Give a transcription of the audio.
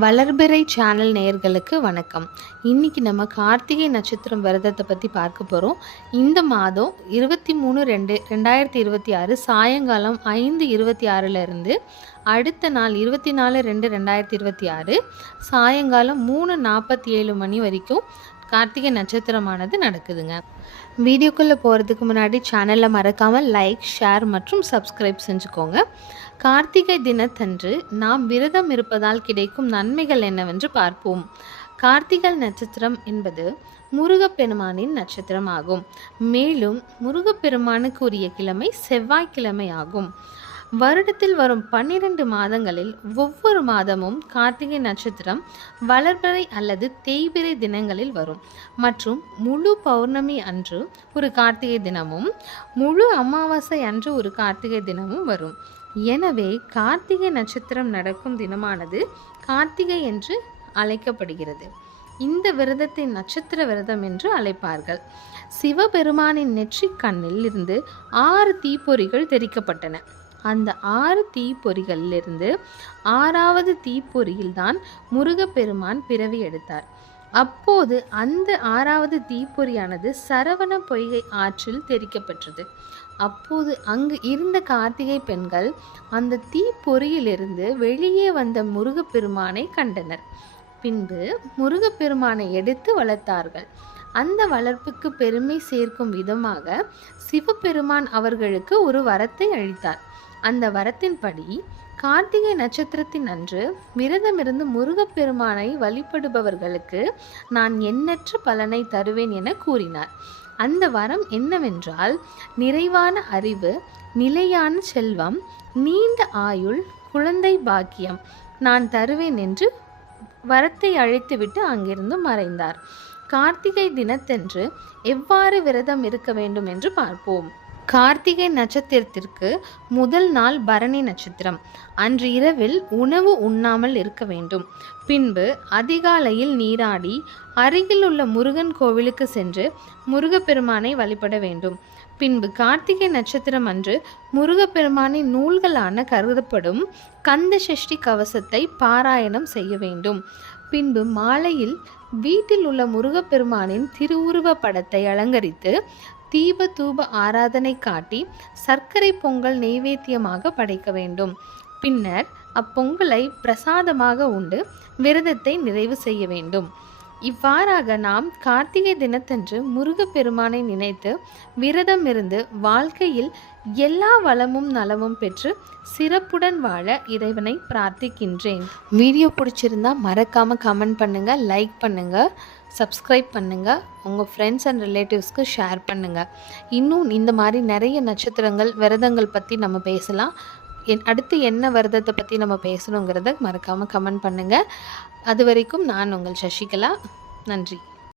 வளர்பிறை சேனல் நேயர்களுக்கு வணக்கம். இன்றைக்கி நம்ம கார்த்திகை நட்சத்திரம் விரதத்தை பற்றி பார்க்க போகிறோம். இந்த மாதம் 23/2/2026 சாயங்காலம் 5:26 அடுத்த நாள் 24/2/2026 சாயங்காலம் 3:47 மணி வரைக்கும் கார்த்திகை நட்சத்திரமானது நடக்குதுங்க. வீடியோக்குள்ளே போகிறதுக்கு முன்னாடி சேனலில் மறக்காமல் லைக், ஷேர் மற்றும் சப்ஸ்கிரைப் செஞ்சுக்கோங்க. கார்த்திகை தினத்தன்று நாம் விரதம் இருப்பதால் கிடைக்கும் நன்மைகள் என்னவென்று பார்ப்போம். கார்த்திகை நட்சத்திரம் என்பது முருகப்பெருமானின் நட்சத்திரம் ஆகும். மேலும் முருகப்பெருமானுக்கு உரிய கிழமை செவ்வாய்க்கிழமை ஆகும். வருடத்தில் வரும் 12 மாதங்களில் ஒவ்வொரு மாதமும் கார்த்திகை நட்சத்திரம் வளர்பிறை அல்லது தேய்பிறை தினங்களில் வரும் மற்றும் முழு பௌர்ணமி அன்று ஒரு கார்த்திகை தினமும் முழு அமாவாசை அன்று ஒரு கார்த்திகை தினமும் வரும். எனவே கார்த்திகை நட்சத்திரம் நடக்கும் தினமானது கார்த்திகை என்று அழைக்கப்படுகிறது. இந்த விரதத்தை நட்சத்திர விரதம் என்று அழைப்பார்கள். சிவபெருமானின் நெற்றிக் கண்ணில் இருந்து 6 தீப்பொறிகள் தெரிக்கப்பட்டன. அந்த 6 தீப்பொறிகளிலிருந்து 6வது தீப்பொறியில்தான் முருகப்பெருமான் பிறவி எடுத்தார். அப்போது அந்த 6வது தீப்பொறியானது சரவண பொய்கை ஆற்றில் தெரிக்கப்பட்டது. அப்போது அங்கு இருந்த கார்த்திகை பெண்கள் அந்த தீப்பொறியிலிருந்து வெளியே வந்த முருகப்பெருமானை கண்டனர். பின்பு முருகப்பெருமானை எடுத்து வளர்த்தார்கள். அந்த வளர்ப்புக்கு பெருமை சேர்க்கும் விதமாக சிவபெருமான் அவர்களுக்கு ஒரு வரத்தை அளித்தார். அந்த வரத்தின்படி கார்த்திகை நட்சத்திரத்தின் அன்று விரதமிருந்து முருகப்பெருமானை வழிபடுபவர்களுக்கு நான் எண்ணற்ற பலனை தருவேன் என கூறினார். அந்த வரம் என்னவென்றால் நிறைவான அறிவு, நிலையான செல்வம், நீண்ட ஆயுள், குழந்தை பாக்கியம் நான் தருவேன் என்று வரத்தை அழைத்துவிட்டு அங்கிருந்து மறைந்தார். கார்த்திகை தினத்தன்று எவ்வாறு விரதம் இருக்க வேண்டும் என்று பார்ப்போம். கார்த்திகை நட்சத்திரத்திற்கு முதல் நாள் பரணி நட்சத்திரம். அன்று இரவில் உணவு உண்ணாமல் இருக்க வேண்டும். பின்பு அதிகாலையில் நீராடி அருகில் உள்ள முருகன் கோவிலுக்கு சென்று முருகப்பெருமானை வழிபட வேண்டும். பின்பு கார்த்திகை நட்சத்திரம் அன்று முருகப்பெருமானின் நூல்களான கருதப்படும் கந்த சஷ்டி கவசத்தை பாராயணம் செய்ய வேண்டும். பின்பு மாலையில் வீட்டில் உள்ள முருகப்பெருமானின் திருவுருவ படத்தை அலங்கரித்து தீப தூப ஆராதனை காட்டி சர்க்கரை பொங்கல் நெய்வேத்தியமாக படைக்க வேண்டும். பின்னர் அப்பொங்கலை பிரசாதமாக உண்டு விரதத்தை நிறைவு செய்ய வேண்டும். இவ்வாறாக நாம் கார்த்திகை தினத்தன்று முருகப்பெருமானை நினைத்து விரதம் இருந்து வாழ்க்கையில் எல்லா வளமும் நலமும் பெற்று சிறப்புடன் வாழ இறைவனை பிரார்த்திக்கின்றேன். வீடியோ பிடிச்சிருந்தா மறக்காம கமெண்ட் பண்ணுங்க, லைக் பண்ணுங்க, சப்ஸ்கிரைப் பண்ணுங்க, உங்கள் ஃப்ரெண்ட்ஸ் அண்ட் ரிலேட்டிவ்ஸ்க்கு ஷேர் பண்ணுங்க. இன்னும் இந்த மாதிரி நிறைய நட்சத்திரங்கள் விரதங்கள் பற்றி நம்ம பேசலாம். அடுத்து என்ன விரதத்தை பற்றி நம்ம பேசணுங்கிறத மறக்காமல் கமெண்ட் பண்ணுங்கள். அது வரைக்கும் நான் உங்கள் சசிகலா. நன்றி.